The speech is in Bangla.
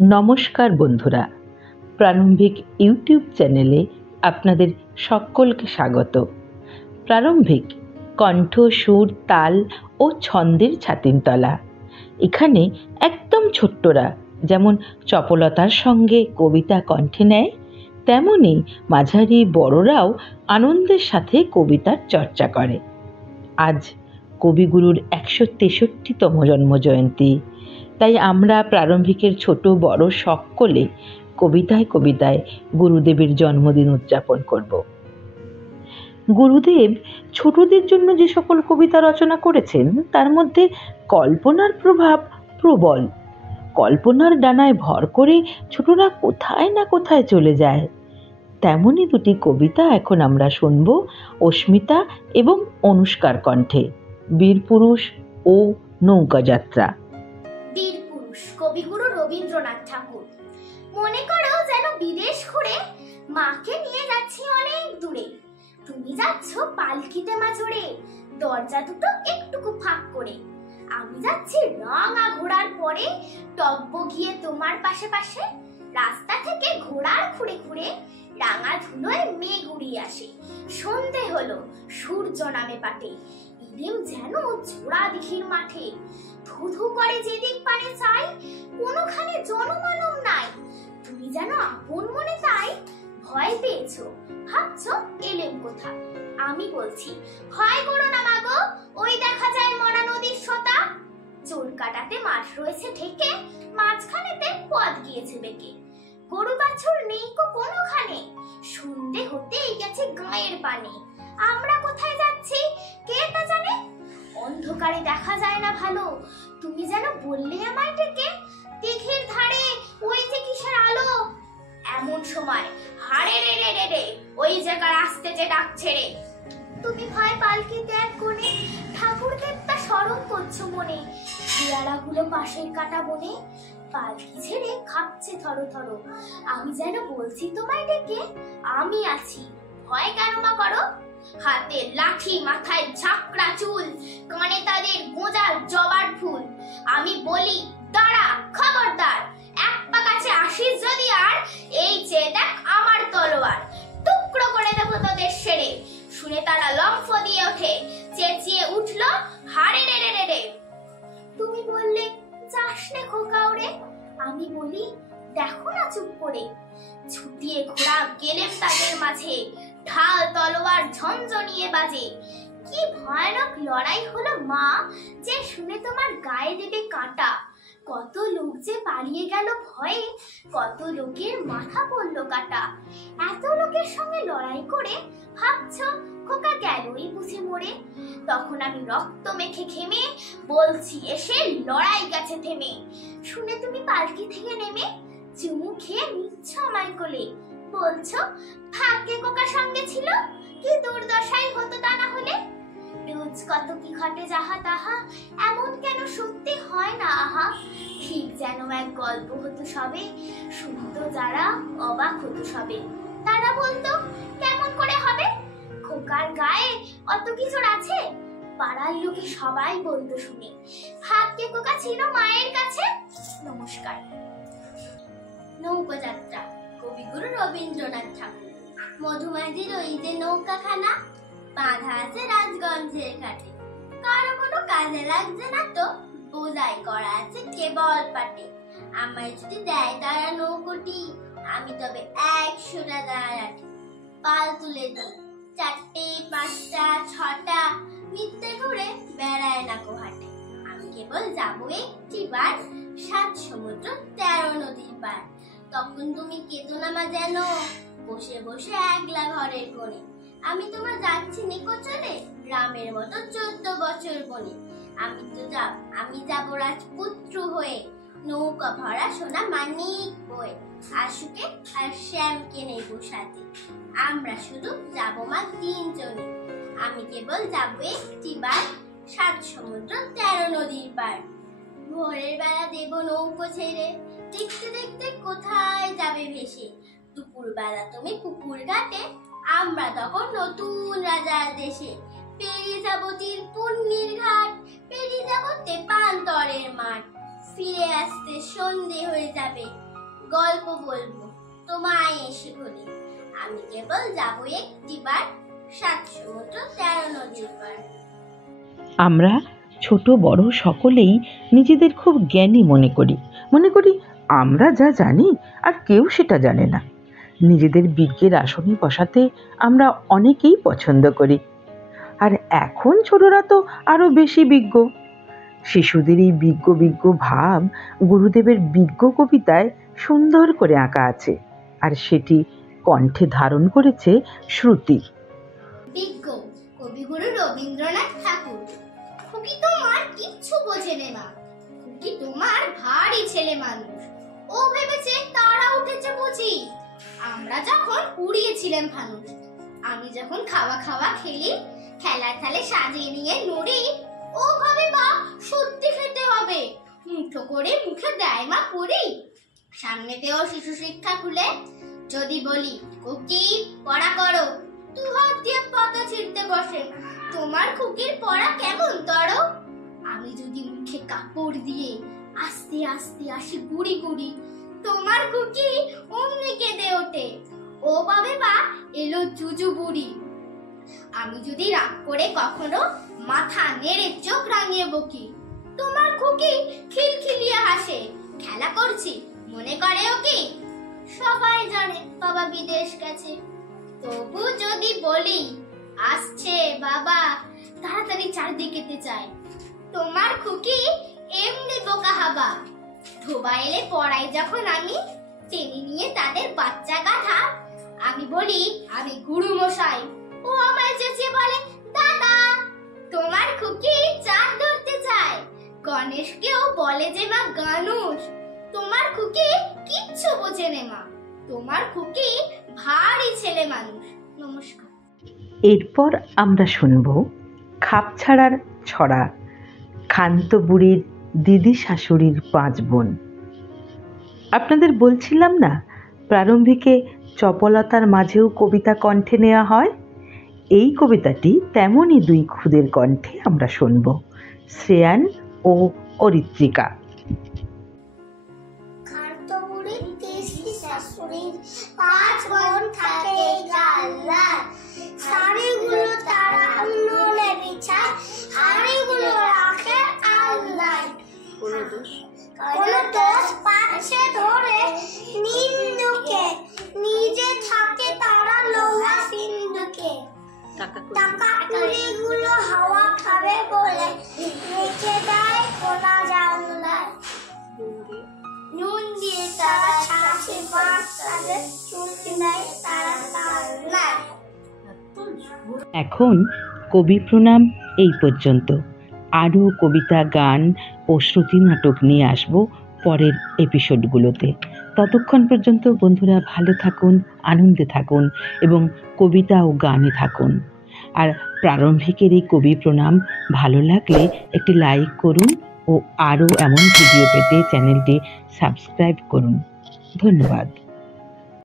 নমস্কার বন্ধুরা, প্রারম্ভিক ইউটিউব চ্যানেলে আপনাদের সকলকে স্বাগত। প্রারম্ভিক কণ্ঠ, সুর, তাল ও ছন্দের ছাতিমতলা। এখানে একদম ছোট্টরা যেমন চপলতার সঙ্গে কবিতা কণ্ঠে নেয়, তেমনি মাঝারি বড়রাও আনন্দের সাথে কবিতার চর্চা করে। আজ কবিগুরুর ১৬৩তম জন্মজয়ন্তী, তাই আমরা প্রারম্ভিকের ছোট বড় সকলে কবিতায় কবিতায় গুরুদেবের জন্মদিন উদযাপন করব। গুরুদেব ছোটদের জন্য যে সকল কবিতা রচনা করেছেন তার মধ্যে কল্পনার প্রভাব প্রবল। কল্পনার ডানায় ভর করে ছোটরা কোথায় না কোথায় চলে যায়। তেমনই দুটি কবিতা এখন আমরা শুনব অস্মিতা এবং অনুষ্কার কণ্ঠে। বীরপুরুষ ও নৌকাযাত্রা। বীরপুরুষ, কবিগুরু রবীন্দ্রনাথ ঠাকুর। মনে করো যেন বিদেশ ঘুরে মাকে নিয়ে যাচ্ছি অনেক দূরে। তুমি যাচ্ছ পালকিতে মা চড়ে, দরজা দুটো একটুকু ফাঁক করে। আমি যাচ্ছি রাঙা ঘোড়ার পরে, টব্ব গিয়ে তোমার পাশে পাশে। রাস্তা থেকে ঘোড়ার খুঁড়ে খুঁড়ে রাঙা ধুলোয় মেঘ উড়িয়ে আসে। সন্ধে হলো, সূর্য নামে পাটে, ইলিম যেন জোড়া দিঘির মাঠে। ধুধু করে যেদিক পানে চাই, কোনোখানে জনমানব নাই। তুমি যেন আপন মনে তাই ভয় পেয়েছো, ভাবছো এলেম কোথা। আমি বলছি ভয় করো না মাগো, ওই দেখা যায় মরা নদীর সোতা। চোর কাটাতে মাঠ রয়েছে ঢেকে, মাঝখানেতে পথ গিয়েছে বেঁকে। গরু বাছুর নেই কোনোখানে, সন্ধে হতেই গেছে গাঁয়ের পানে। আমরা কোথায় যাচ্ছি কে তা জানে, অন্ধকারে দেখা যায় না ভালো। তুমি যেন বললে আমায় ডেকে, দিঘির ধারে ওই যে কিসের আলো। এমন সময় হাড়ে রে রে রে রে, ওই জায়গায় আসতে যে ডাকছে রে। তুমি ভয় পালকিতে এক কোণে, ঠাকুর দেবতা স্মরণ করছো মনে। পেয়ারাগুলো পাশের কাটা বনে, পালকি ছেড়ে খাচ্ছে থরো থরো। আমি যেন বলছি তোমায় ডেকে, আমি আছি, ভয় কেন মা করো। হাতে লাঠি, মাথায় ঝাঁকড়া চুল, কানে তাদের গোঁজা জবার ফুল। আমি বলি দাঁড়া খবরদার, এক পা কাছে আসিস যদি আর, এই চেয়ে দেখ আমার তলোয়ার, টুকরো করে দেবো তোদের সেরে। শুনে তারা লম্ফ দিয়ে ওঠে, চেঁচিয়ে উঠলো হাড়ে রে রে রে রে। তুমি বললে যাস নে খোকা ওরে, আমি বলি দেখো না চুপ করে। ছুটিয়ে ঘোড়া গেলেম তাদের মাঝে, ঢাল তলোয়ার ঝনঝনিয়ে বাজে। কি ভয়ানক লড়াই হলো মা, যে শুনে তোমার গায়ে দেবে কাঁটা। কত লোক যে পালিয়ে গেল ভয়ে, কত লোকের মাথা পড়লো কাটা। এত লোকের সঙ্গে লড়াই করে ভাবছো খোকা গেলই বুঝে মরে। তখন আমি রক্ত মেখে ঘেমে বলছি এসে লড়াই গেছে থেমে। শুনে তুমি পালকি থেকে নেমে চুমু খেয়ে নিচ্ছ আমায় কোলে, বলছো ভাগ্যে কোকা সঙ্গে ছিল, কি দুর্দশাই হতো তা না হলে। রোজ কত কি ঘটে যাহা তাহা, এমন কেন সত্যি হয় না আহা। ঠিক যেন এক গল্প হতো সবে, শুনতো যারা অবাক হতো সবে। তারা বলতো কেমন করে হবে, খোকার গায়ে অত কিছুর আছে। পাড়ার লোকে সবাই বলতো শুনে, ভাগ্যে কোকা ছিল মায়ের কাছে। নমস্কার। নৌকাযাত্রা, কবিগুরু রবীন্দ্রনাথ ঠাকুর। মধুমাঝির ওই যে নৌকাখানা, বাঁধা আছে রাজগঞ্জের ঘাটে। কারো কোনো কাজে লাগছে না তো, বোঝাই করা আছে কেবল পাটে। আমায় যদি দেয় তারা নৌকোটি, আমি তবে ১০০টা দাঁড়াটি। পাল তুলে দিই ৪টে ৫টা ৬টা, মিথ্যে ঘুরে বেড়ায় না কোহাটে। আমি কেবল যাবো একটিবার, ৭ সমুদ্র ১৩ নদীর পার। তখন তুমি কেঁদো না মা যেন, বসে বসে একলা ঘরের কোণে। আমি তোমার যাচ্ছি নিকোচলে, রামের মতো ১৪ বছর বনে। আমি যাব রাজপুত্র হয়ে, নৌকা ভরা সোনা মানিক বয়ে। আশুকে আর শ্যামকে নেব সাথে, আমরা শুধু যাব মা ৩ জনে। আমি কেবল যাবো একটিবার, ৭ সমুদ্র ১৩ নদীর পার। ভোরের বেলা দেব নৌকো ছেড়ে, দেখতে দেখতে কোথায় যাবে ভেসে। দুপুর বেলা তুমি পুকুর ঘাটে, আমরা তখন নতুন রাজার দেশে। পেরিয়ে যাব তীরপুর্ণির ঘাট, পেরিয়ে যাব তেপান্তরের মাঠ। ফিরে আসতে সন্ধে হয়ে যাবে, গল্প বলবো তোমায় এসে বলে। আমি কেবল যাবো একটিবার 7 সমুদ্র 13 নদীর পার। আমরা ছোট বড় সকলেই নিজেদের খুব জ্ঞানী মনে করি আমরা যা জানি আর কেউ সেটা জানে না। নিজেদের বিজ্ঞের আসনে বসাতে আমরা অনেকেই পছন্দ করি। আর এখন ছোটরা তো আরো বেশি বিজ্ঞ। শিশুদের এই বিজ্ঞ বিজ্ঞ ভাব গুরুদেবের বিজ্ঞ কবিতায় সুন্দর করে আঁকা আছে, আর সেটি কণ্ঠে ধারণ করেছে শ্রুতি। বিজ্ঞ কবিগুরু রবীন্দ্রনাথ ঠাকুর। খুকি তোমার কিচ্ছু বোঝে না, খুকি তোমার ভারী ছেলে মানুষ। ও ভেবেছে তারা উঠেছে বুঝি। আমরা যখন উড়িয়েছিলাম ফানুস, আমি যখন খাওয়া খাওয়া খেলি, খেলার থালে সাজিয়ে নিয়ে নড়ি, ও ভাবে বা সত্যি খেতে হবে, মুঠো করে মুখে দেয় মা পড়ি। সামনেতেও শিশু শিক্ষা খুলে যদি বলি খুকি পড়া করো, দু হাত দিয়ে পাতা ছিঁড়তে বসে, তোমার খুকির পড়া কেমন তর। আমি যদি মুখে কাপড় দিয়ে আস্তে আস্তে আসি গুড়ি গুড়ি, তোমার খুকি অমনি কেঁদে ওঠে, ও ভাবে বা এলো জুজু বুড়ি। আমি যদি রাগ করে কখনো মাথা নেড়ে চোখ রাঙিয়ে বকি, তোমার খুকি খিলখিলিয়ে হাসে, খেলা করছি মনে করে ও কি। সবাই জানে বাবা বিদেশ গেছে, তবু যদি বলি আসছে বাবা, তাড়াতাড়ি চারদিকেতে চায়, তোমার খুকি এমনি বোকা হাবা। ধোবা এলে পড়াই যখন আমি টেনে নিয়ে তাদের বাচ্চা গাধা, আমি বলি আমি গুরু মশাই, ও আমায় চেঁচিয়ে বলে দাদা। তোমার খুকি চাঁদ ধরতে চায়, গণেশকেও বলে যে মা গানুষ। তোমার খুকি কিচ্ছু বোঝে না মা, তোমার খুকি ভারী ছেলে মানুষ। নমস্কার। এরপর আমরা শুনব খাপ ছাড়ার ছড়া, ক্ষান্ত বুড়ির দিদি শাশুড়ির 5 বোন। আপনাদের বলছিলাম না প্রারম্ভিকে চপলতার মাঝেও কবিতা কণ্ঠে নেওয়া হয়। এই কবিতাটি তেমনই 2 খুদের কণ্ঠে আমরা শুনব, শ্রেয়ান ও অরিত্রিকা। ক্ষান্ত বুড়ির দিদি শাশুড়ির 5 বোন থাকে গাল্লার, শাড়িগুলো তারা উনুনে বিছায়, হাড়িগুলো রাখে আল্লাহ। কোন দোষ পাচ্ছে ধরে নিন্দুকে, নিজে থাকে তারা লোহা সিন্ধুকে। টাকা কুড়িগুলো হাওয়া খাবে বলে রেখে দেয় কোনা জানলায়, নুন দিয়ে তারা ছাঁচে বাঁশ তাদের চুলকে দেয় তারা তাল্লায়। এখন কবি প্রণাম এই পর্যন্ত। আরও কবিতা, গান ও শ্রুতি নাটক নিয়ে আসব পরের এপিসোডগুলোতে। ততক্ষণ পর্যন্ত বন্ধুরা ভালো থাকুন, আনন্দে থাকুন এবং কবিতা ও গানে থাকুন। আর প্রারম্ভিকের এই কবি প্রণাম ভালো লাগলে একটি লাইক করুন ও আরও এমন ভিডিও পেতে চ্যানেলটি সাবস্ক্রাইব করুন। ধন্যবাদ।